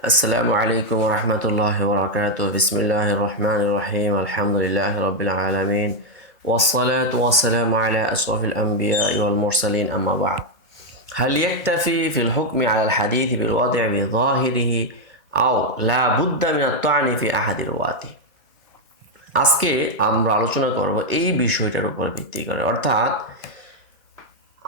السلام عليكم ورحمة الله وبركاته. بسم الله الرحمن الرحيم. الحمد لله رب العالمين، والصلاة والسلام على أشرف الأنبياء والمرسلين، أما بعد. هل يكتفي في الحكم على الحديث بالوضع بظاهره أو لا بد من الطعن في أحد رواته؟ আজকে আমরা আলোচনা করব এই বিষয়টার উপর ভিত্তি করে, অর্থাৎ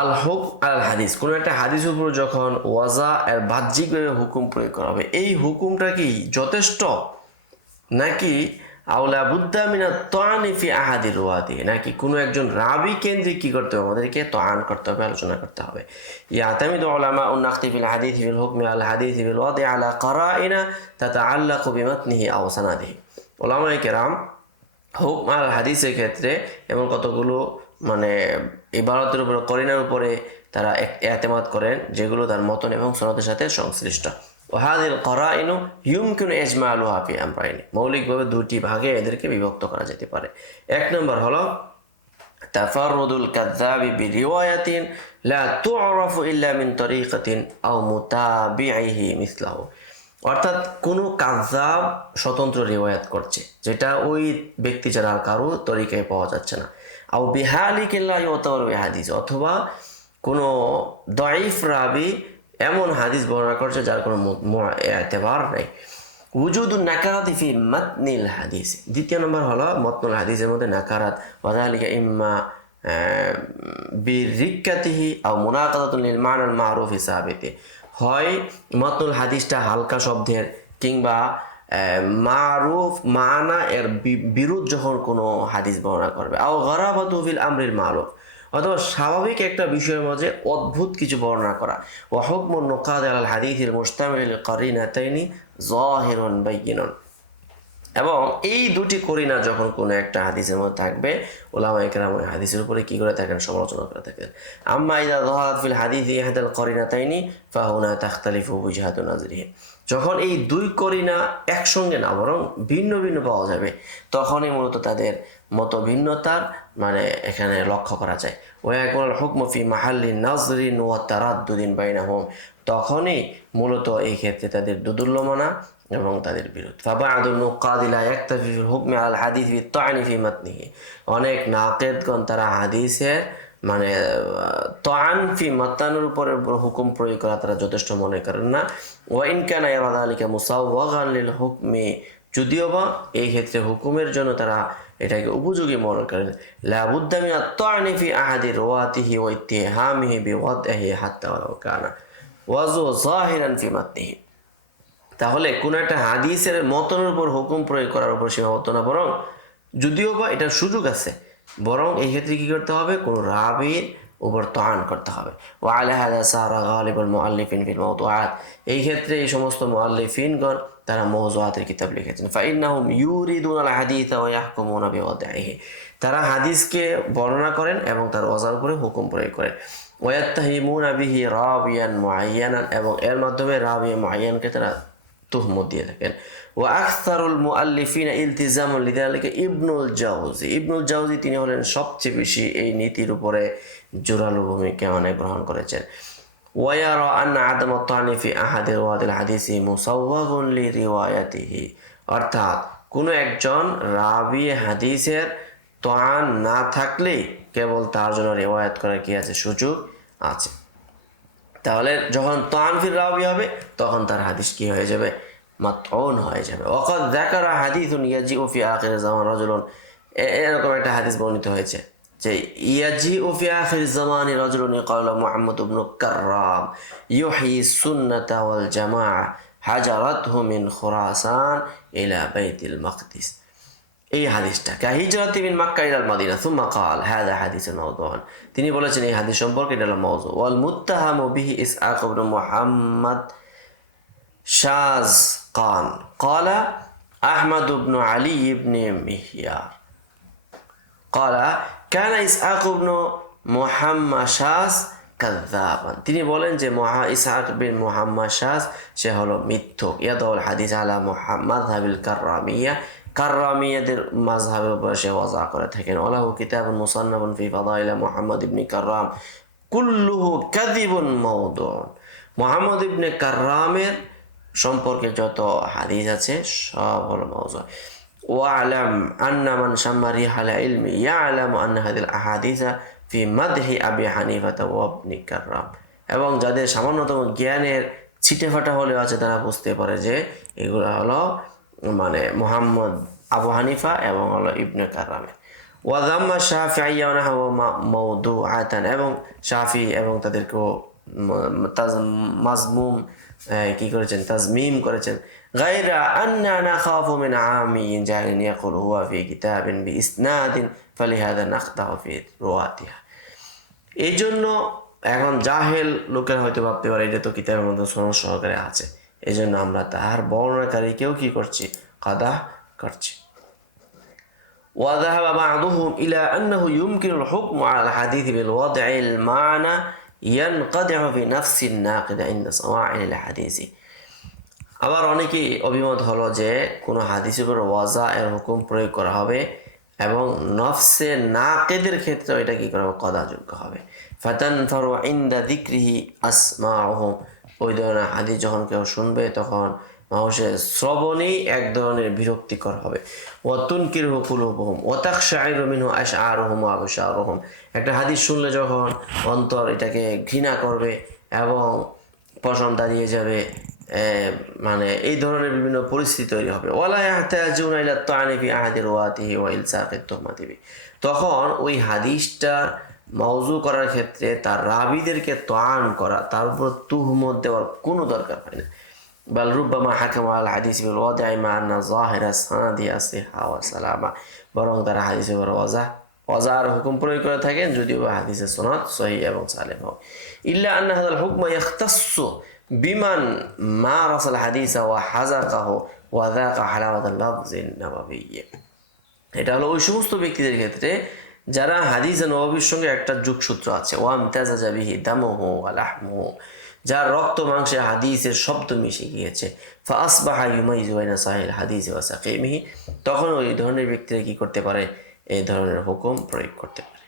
আল হুক আল হাদিস, কোন একটা হাদিসের উপর যখন ওয়াজা এর বাহ্যিকভাবে হুকুম প্রয়োগ করা হবে, এই হুকুমটা কি যথেষ্ট, নাকি আউলা বুদ্দা মিনা তাআনি ফি আহাদি রুয়াতি, নাকি কোনো একজন রাবি কেন্দ্রিক কি করতে হবে, আমাদেরকে তাআন করতে হবে, আলোচনা করতে হবে। ইয়াতামিদু উলামা উন-নাকতি ফিল হাদিস ফিল হুকমি আল হাদিস বিল ওয়াদি আলা কারাইনা তাতাআল্লাকু বিমাতনিহি আও সানাদিহি। উলামায়ে কেরাম হুকম আল হাদিসের ক্ষেত্রে এমন কতগুলো ইবারতের উপরে, করিনার উপরে তারা এতেমাদ করেন যেগুলো তার মতন এবং সনদের সাথে সংশ্লিষ্ট। ওয়াহাদিল করাইনু ইউমকিনু ইজমালুহা ফি আমরাইনি, মৌলিকভাবে দুটি ভাগে এদেরকে বিভক্ত করা যেতে পারে। এক নম্বর হলো তাফাররুদুল কাযযাবি বিরিওয়ায়াতিন লা তু'রাফু ইল্লা মিন তরিকাতিন আও মুতাবিইহি মিসলাহু, অর্থাৎ কোনো কাযযাব স্বতন্ত্র রিওয়ায়াত করছে যেটা ওই ব্যক্তি ছাড়া আর কারো তরিকায় পাওয়া যাচ্ছে না। আও বিহালিকিন লা ইউতাবারু বিহাদিস, অথবা কোনো দাঈফ রাবি এমন হাদিস বর্ণনা করছে যার কোনো এতেবার নেই। উজুদুন নাকারাতি ফি মাতনিল হাদিস, দ্বিতীয় নম্বর হলো মতনুল হাদিসের মধ্যে নাকারাত, ওয়াযালিকা ইম্মা বিরিক্কাতিহি আও মুনাকাদাতুন লিল মা'নাল মা'রুফি সাবিতি, হয় মতনুল হাদিসটা হালকা শব্দের কিংবা মারুফ মানা এর বিরুদ্ধ যখন কোনো হাদিস বর্ণনা করবে, আও গরাবাতু ফিল আমরিল মারুফ, অথবা স্বাভাবিক একটা বিষয়ের মাঝে অদ্ভুত কিছু বর্ণনা করা। ওয়া হুকমুন নুকাদ আলাল হাদিসিল মুশতামিল কারিনাতাইনি যাহিরুন বাইয়িনুন, এবং এই দুটি করিনা যখন কোনো একটা হাদিসের মধ্যে থাকবে, উলামায়ে কেরাম ওই হাদিসের উপরে কি করে থাকেন, সমালোচনা করে থাকেন। আম্মা ইযা যাহারাত ফিল হাদিসি ইহদাল করিনাতাইনি ফাহুনা তাখতালিফু ওয়াজহাতু নাজরিহি, যখন এই দুই করিনা একসঙ্গে না বরং ভিন্ন ভিন্ন পাওয়া যাবে, তখনই মূলত তাদের মত ভিন্নতার এখানে লক্ষ্য করা যায়। ওয়াকুল হুকমু ফি মাহাল্লি নাজরিন ওয়া তারাদ্দুদিন বাইনাহুম, তখনই মূলত এই ক্ষেত্রে তাদের দুদুল্যমানা এবং তাদের বিরোধ। ফাবাদুল নুকাদি লা ইয়াকতাফি ফিল হুকমি আল হাদিস বিত-তা'নি ফি মাতনিহি, অনেক নাকিদগণ তারা হাদিসের তাআন ফি মাতানুর উপরে হুকুম প্রয়োগ করা তারা যথেষ্ট মনে করেন না। ওয়া ইন কানা ইয়ারা যালিকা মুসাওয়াগান লিল হুকমি, যদিও বা এই ক্ষেত্রে হুকুমের জন্য তারা এটাকে উপযোগী মনে করেন। লা বুদ্দা মিনাত তা'নি ফি আহাদি রুয়াতিহি ওয়া ইত্তিহামিহি বিওয়াদহি হাত্তা ওয়ালাউ কানা ওয়াজু যাহিরান ফি মাতনিহি, তাহলে কোন একটা হাদিসের মতনের উপর হুকুম প্রয়োগ করার উপর সীমাবদ্ধ না, বরং যদিও বা এটার সুযোগ আছে, বরং এই ক্ষেত্রে কি করতে হবে, কোন রাবির উপর তাআন করতে হবে। ওয়া আলা হাযা সারা গালিবুল মুআল্লিফিন ফিল মাওদুআত, এই ক্ষেত্রে এই সমস্ত মুআল্লিফিনগণ তারা মওযুআতের কিতাব লিখেছেন। ফাইন্নাহুম ইউরিদুনা আল হাদিসা ওয়া ইয়াহকুমুনা বিওয়াদিহি, তারা হাদিসকে বর্ণনা করেন এবং তার ওয়াজার উপরে হুকুম প্রয়োগ করেন। ওয়া ইয়াত্তাহিমুনা বিহি রাবিয়ান মুআয়্যানান, এবং এর মাধ্যমে রাবি মুআয়্যানকে তারা তুহমত দিয়ে থাকেন। ওয়া আকসারুল মুআল্লিফিনা ইলতিজামুন লিযালিকা ইবনুল জাওজি, ইবনুল জাওজি তিনি হলেন সবচেয়ে বেশি এই নীতির উপরে জোরালো ভূমিকা গ্রহণ করেছেন। ওয়া ইয়ারা আন্না আদাম আত-তা'নি ফি আহাদি রুওয়াতিল হাদিসি মুসাওয়াগুন লিরিওয়ায়াতিহি, অর্থাৎ কোনো একজন রাবি হাদিসের তাআন না থাকলেই কেবল তার জন্য রিওয়ায়াত করার কি আছে, সুযোগ আছে। তাহলে যখন তাআন ফির রাবি হবে, তখন তার হাদিস কি হয়ে যাবে, মাতউন হয়ে যাবে। ওয়াকাদ যাকারা হাদিসুন ইয়াজিউ ফি আখির জামান রাজুলুন, এরকম একটা হাদিস বর্ণিত হয়েছে যে ইয়াজিউ ফি আখির জামানি রাজুলুন ক্বালা মুহাম্মদ ইবনে কাররাম ইউহয়ি সুন্নাতা ওয়াল জামাআ হাজারাতহু মিন খুরাসান ইলা বাইতুল মাকদিস, এই হাদিসটা কাহিজরাতি মিন মক্কা ইলাল মাদিনা সুম্মা ক্বাল হাযা হাদিসুন মাওদুউন, তিনি বলেছেন এই হাদিস সম্পর্কে এটা হলো মাওযু। ওয়াল মুত্তাহামু বিহি ইসহাক ইবনে মুহাম্মদ শাজ কান ক্বালা আহমদ ইবনে আলী ইবনে মিহয়ার ক্বালা কানা ইসহাক ইবনে মুহাম্মদ শাজ কাযযাবান, তিনি বলেন যে ইসহাক বিন মুহাম্মদ শাজ সে হলো মিথ্যক। ইয়াদাউল হাদিস আলা মাযহাবিল কাররামিয়া, কাররামিয়াদের মাযহাবের উপর সে ওয়াজা করে থাকেন। ওয়ালাহু কিতাবুন মুসান্নাফুন ফি ফাদাইল মুহাম্মদ ইবনে কাররাম কুল্লুহু কাযিবুন মাওদুউন, মুহাম্মদ ইবনে কাররামের সম্পর্কে যত হাদিস আছে সব হলো মাউযু। ওয়া'লাম আন্না মান শাম্মা রিহাল ইলমি ইয়া'লামু আন্না হাদিল আহাদিসা ফি মাদহি আবি হানিফাতা ওয়া ইবনে কাররাম। এবং যাদের সামান্যতম জ্ঞানের ছিটেফাটা হলেও আছে তারা বুঝতে পারে যে এগুলো হলো মানে মুহাম্মদ আবু হানিফা এবং হলো ইবনে কাররামের। ওয়াজাম্মা শাফিঈয়া নাহু মাওদুআতান, এবং শাফি এবং তাদেরকেও মাজমুম কি করেছেন, তাজমিম করেছেন। গায়রা আন্না নাখাফু মিন আমিন জাহিলিন ইয়াকুল হুয়া ফি কিতাবিন বিইসনাদিন ফালিহাযা নাখতাহু ফি রুওয়াতিহা। এই জন্য এখন জাহেল লোকেরা হয়তো ভাবতে পারে এটা তো কিতাবের মধ্যে সনদ সহকারে আছে, এই জন্য আমরা তার বর্ণনাকারীকেও কি করছি, কাদা করছি। وذهب بعضهم إلى أنه يمكن الحكم على الحديث بالوضع المعنى ينقدح في نفس الناقد عند سواعي الحديث। আবার অনেকেই অভিমত হলো যে কোনো হাদিসের উপর ওয়াজা এর হুকুম প্রয়োগ করা হবে এবং নফসে নাকিদের ক্ষেত্রে এটা কি করা হবে, কদাযোগ্য হবে। ফাতানফারু ইনদা যিকরিহি আসমাউহুম, ওই ধরনের হাদিস যখন কেউ শুনবে তখন মানুষের শ্রবণেই এক ধরনের বিরক্তিকর হবে। ওয়াতুনকিরহু কুলুবুহুম ওয়াতাখশাইরু মিনহু আশআরুহুম ওয়া আবশারুহুম, একটা হাদিস শুনলে যখন অন্তর এটাকে ঘৃণা করবে এবং পশম দাঁড়িয়ে যাবে, মানে এই ধরনের বিভিন্ন পরিস্থিতি তৈরি হবে। ওয়ালা ইয়াহতাজুনা ইলা তা'নি ফি আহাদি রুওয়াতিহি ওয়া ইলসাকিত তুহমাতি বিহি, তখন ওই হাদিসটা মাউযু করার ক্ষেত্রে তার রাবীদেরকে তাআন করা, তার উপর তুহমত দেওয়ার কোনো দরকার হয় না। বাল রুব্বামা হাকামা আল হাদিস বিল ওয়াদাই মা আন্না যাহিরা সানাদি আসিহা ওয়া সালামা, বরং তারা হাদিসের উপর ওয়াজার হুকুম প্রয়োগ করে থাকেন যদিও বা হাদিসের সনদ সহিহ এবং সালেম হয়। ইল্লা আন্না হাযাল হুকমা ইয়াখতাসসু বিমান মারাসাল হাদিসা ওয়া হাযাকাহু ওয়া যাকা হালাওয়াতাল লাফজিন নাবাবিয়্যা, এটা হলো ওই সমস্ত ব্যক্তিদের ক্ষেত্রে যারা হাদিস নববীর সঙ্গে একটা যোগসূত্র আছে। ওয়া আমতাজাজা বিহি দামুহু ওয়া লাহমুহু, যার রক্ত মাংসে হাদিসের শব্দ মিশে গিয়েছে। ফাসবাহা ইউমাইযু বাইনা সাহিল হাদিস ওয়া সাকিমিহি, তখন ওই ধরনের ব্যক্তিরা কি করতে পারে, এই ধরনের হুকুম প্রয়োগ করতে পারে।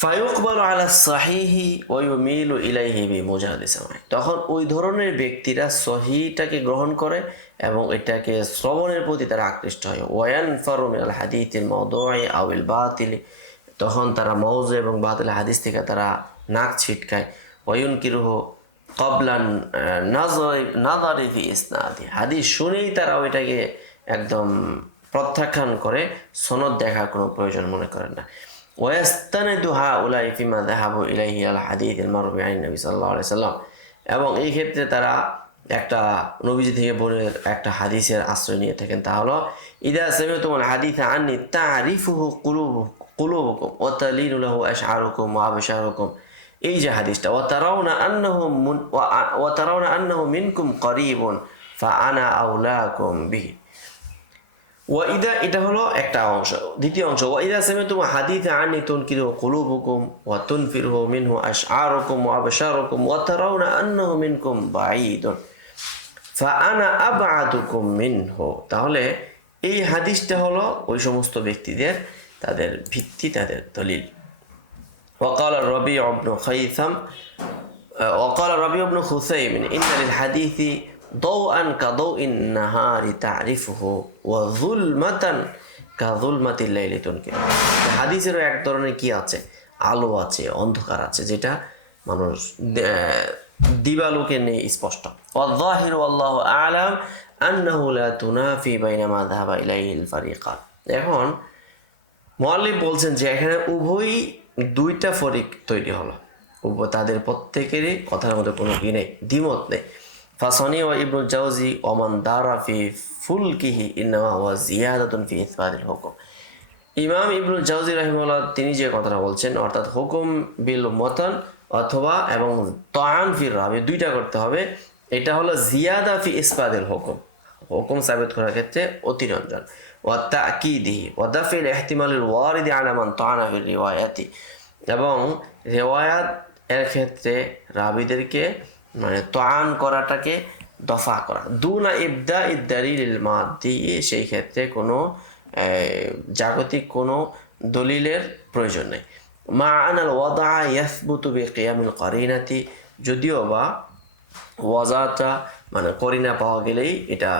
ফায়ুকবালু আলা সাহিহি ওয়া ইউমিলু ইলাইহি বিমুজাহাদি সামাই, তখন ওই ধরনের ব্যক্তিরা সহিহটাকে গ্রহণ করে এবং এটাকে শ্রবণের প্রতি তারা আকৃষ্ট হয়। ওয়ায়ানফারু মিনাল হাদিসিল মাওদুই আউল বাতিল, তখন তারা মাউযু এবং বাতিল হাদিস থেকে তারা নাক ছিটকায়। ওয়ায়ুনকিরুহু ক্বাবলান নাযারি ফি ইসনাদি, হাদিস শুনেই তারা ওইটাকে একদম প্রত্যাখ্যান করে, সনদ দেখার কোনো প্রয়োজন মনে করেন না। ওয়াস্তানিদু হাউলাই ফিমা যাহাবু ইলাইহি আল হাদিসিল মারফি আন নবী সাল্লাল্লাহু আলাইহি সাল্লাম, এবং এই ক্ষেত্রে তারা একটা নবীজি থেকে বর্ণিত একটা হাদিসের আশ্রয় নিয়ে থাকেন, তা হলো ইদা সামি'তুমুল হাদিসা আন্নী তা'রিফুহু কুলুবুকুম ওয়া তালিনু লাহু আশআরুকুম ওয়া আবশারুকুম, এই যে হাদিসটা ওয়া তারাউনা আন্নাহু মিনকুম করিবুন ফাআনা আউলাকুম বিহি। ওয়াইদা, এটা হলো একটা অংশ। দ্বিতীয় অংশ, ওয়াইদা সামি'তুম হাদিসা আন্নী তুনকিরু কুলুবুকুম ওয়া তুনফিরু মিনহু আশআরুকুম ওয়া আবশারুকুম ওয়া তারাউনা আন্নাহু মিনকুম বাঈদুন ফাআনা আবআদুকুম মিনহু, তাহলে এই হাদিসটা হলো ওই সমস্ত ব্যক্তিদের তাদের ভিত্তি, তাদের দলিল। وقال الربيع بن خيثم وقال الربيع بن خثيم إن للحديث ضوءا كضوء النهار تعرفه وظلمة كظلمة الليل تنكر, হাদিসেরও এক ধরনের কি আছে, আলো আছে, অন্ধকার আছে, যেটা মানুষ দিবালোকে নেই স্পষ্ট। والظاهر والله أعلم أنه لا تنافي بين ما ذهب إليه الفريقان। এখন মুআল্লিফ বলছেন যে এখানে উভয়ই দুইটা ফরিক তৈরি হলো, তাদের প্রত্যেকেরই কথার মধ্যে কোনো কি নেই, দ্বিমত নেই। ফাসানি ওয়া ইবনুল জাওজি ওমান দারা ফি ফুলকিহি ইন্নামা ওয়া জিয়াদাতুন ফি ইসবাতিল হুকুম, ইমাম ইবনুল জাওজি রাহিমাহুল্লাহ তিনি যে কথাটা বলছেন, অর্থাৎ হুকুম বিল মতন অথবা এবং তাআন ফির রাবি, দুইটা করতে হবে, এটা হলো জিয়াদা ফি ইসবাতিল হুকুম, হুকুম সাবিত করার ক্ষেত্রে অতিরঞ্জন। ওয়া তাকিদিহি ওয়া দাফিল ইহতিমালিল ওয়ারিদি আলা মান তাআনা ফির রিওয়ায়াতি, এবং রিওয়ায়াত এর ক্ষেত্রে রাবিদেরকে মানে তাআন করাটাকে দফা করা। দুনা ইবদা ইদ-দালিল মাদ্দি, সেই ক্ষেত্রে কোনো জাগতিক কোনো দলিলের প্রয়োজন নেই। মা আনাল ওয়াদা ইয়াসবুতু বিকিয়ামিল কারিনাতি, যদিও বা ওয়াজাটা মানে করিনা পাওয়া গেলেই এটা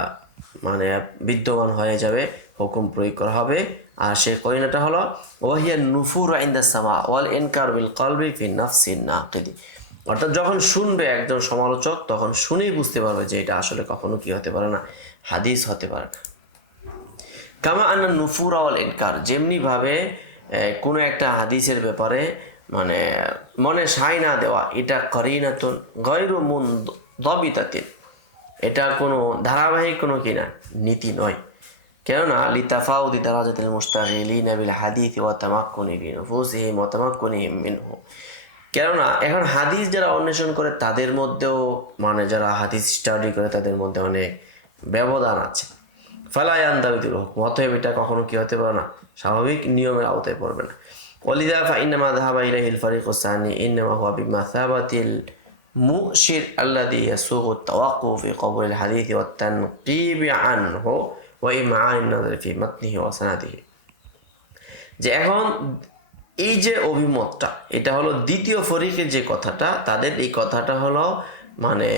মানে বিদ্যমান হয়ে যাবে, হুকুম প্রয়োগ করা হবে। আর সেই করিনাটা হলো ওয়াহিয়া নুফুর ইনদা সামা ওয়াল ইনকার বিল কলবি ফি নাফসিন নাকিদি, অর্থাৎ যখন শুনবে একজন সমালোচক তখন শুনেই বুঝতে পারবে যে এটা আসলে কখনো কি হতে পারে না, হাদিস হতে পারে না। কামা আন্না নুফুর ওয়াল ইনকার, যেমনিভাবে কোনো একটা হাদিসের ব্যাপারে মানে মনে সায় না দেওয়া, এটা করিনাতুন গায়রু মুনদাবিতাতিন, এটা কোনো ধারাবাহিক কোনো কিনা নীতি নয়। কেননা লিতাফাউদি দারাজাতিল মুশতাগিলিনা বিল হাদিস ওয়া তামাক্কুনি বিনুফুসিহিম ওয়া তামাক্কুনিহিম মিনহু, কেননা এখন হাদিস যারা অন্বেষণ করে তাদের মধ্যেও মানে যারা হাদিস স্টাডি করে তাদের মধ্যে অনেক ব্যবধান আছে। ফালায়ান্দাবিদুল হুকম, অতএব এটা কখনো কি হতে পারে না, স্বাভাবিক নিয়মের আওতায় পড়বে না। ওয়ালিদা ফাইন্নামা যাহাবা ইলাইহিল ফারিকুস সানি ইন্নামা হুয়া বিমাসাবাতিল মুশির আল্লাযী ইয়াসুগু তাওয়াক্কুফ ফি কবুলিল হাদিস ওয়া তানকিবি আনহু ওয়া ইমআনিন নাযর ফি মাতনিহি ওয়া সানাদিহি, যে এখন এই যে অভিমতটা এটা হলো দ্বিতীয় ফরিকের যে কথাটা, তাদের এই কথাটা হলো মানে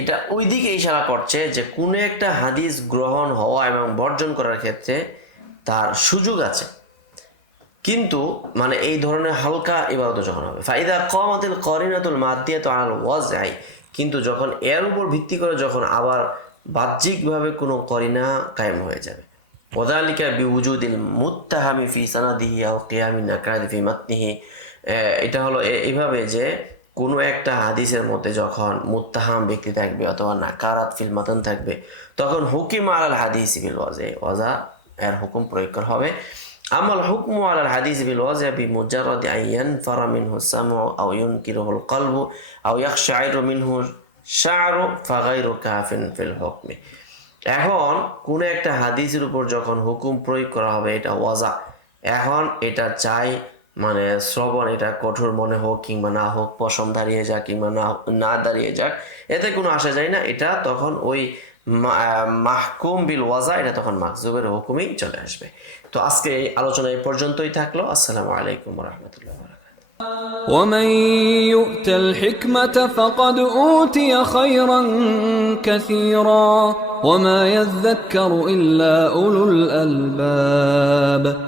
এটা ওই দিকে ইশারা করছে যে কোনো একটা হাদিস গ্রহণ হওয়া এবং বর্জন করার ক্ষেত্রে তার সুযোগ আছে, কিন্তু মানে এই ধরনের হালকা ইবাদত যখন হবে ফাইদা কামাতিল করিনাতুল মাদিয়াতু আল ওয়াজআই, কিন্তু যখন এর উপর ভিত্তি করে যখন আবার বাহ্যিকভাবে কোনো করিনা কায়েম হয়ে যাবে, ওয়াযালিকা বিউজুদিল মুত্তাহামি ফি সানাদিহি আও কিয়ামিন নাকাদ ফি মাতনিহি, এটা হলো এইভাবে যে কোনো একটা হাদিসের মধ্যে যখন মুত্তাহাম ব্যক্তি থাকবে অথবা নাকারাত ফিল মাতান থাকবে, তখন হুকিম আলাল হাদিস বিল ওয়াজে, ওয়াজা এর হুকুম প্রয়োগ করা হবে। আমাল হুকমু আলাল হাদিস বিল ওয়াজে বিমুজাররাদি আন ইয়ানফারা মিনহু সামউ আও ইউনকিরুহুল কলবু আও ইয়াখশাইরু মিনহু শা'রু ফাগাইরু কাফিন ফিল হুকমি, এখন কোন একটা হাদিসের উপর যখন হুকুম প্রয়োগ করা হবে এটা ওয়াজা, এখন এটা চাই মানে শ্রবণ এটা কঠোর মনে হোক কিংবা না হোক, পশম দাঁড়িয়ে যাক কিংবা না দাঁড়িয়ে যাক, এতে কোনো আসা যায় না, এটা তখন ওই মাহকুম বিল ওয়াজা এটা তখন মাহজুবের হুকুমেই চলে আসবে। তো আজকে এই আলোচনা এই পর্যন্তই থাকলো। আসসালামু আলাইকুম ওয়া রাহমাতুল্লাহি ওয়া বারাকাতুহু। ومن يؤت الحكمة فقد أوتي خيرا كثيرا وما يذكر إلا أولو الألباب.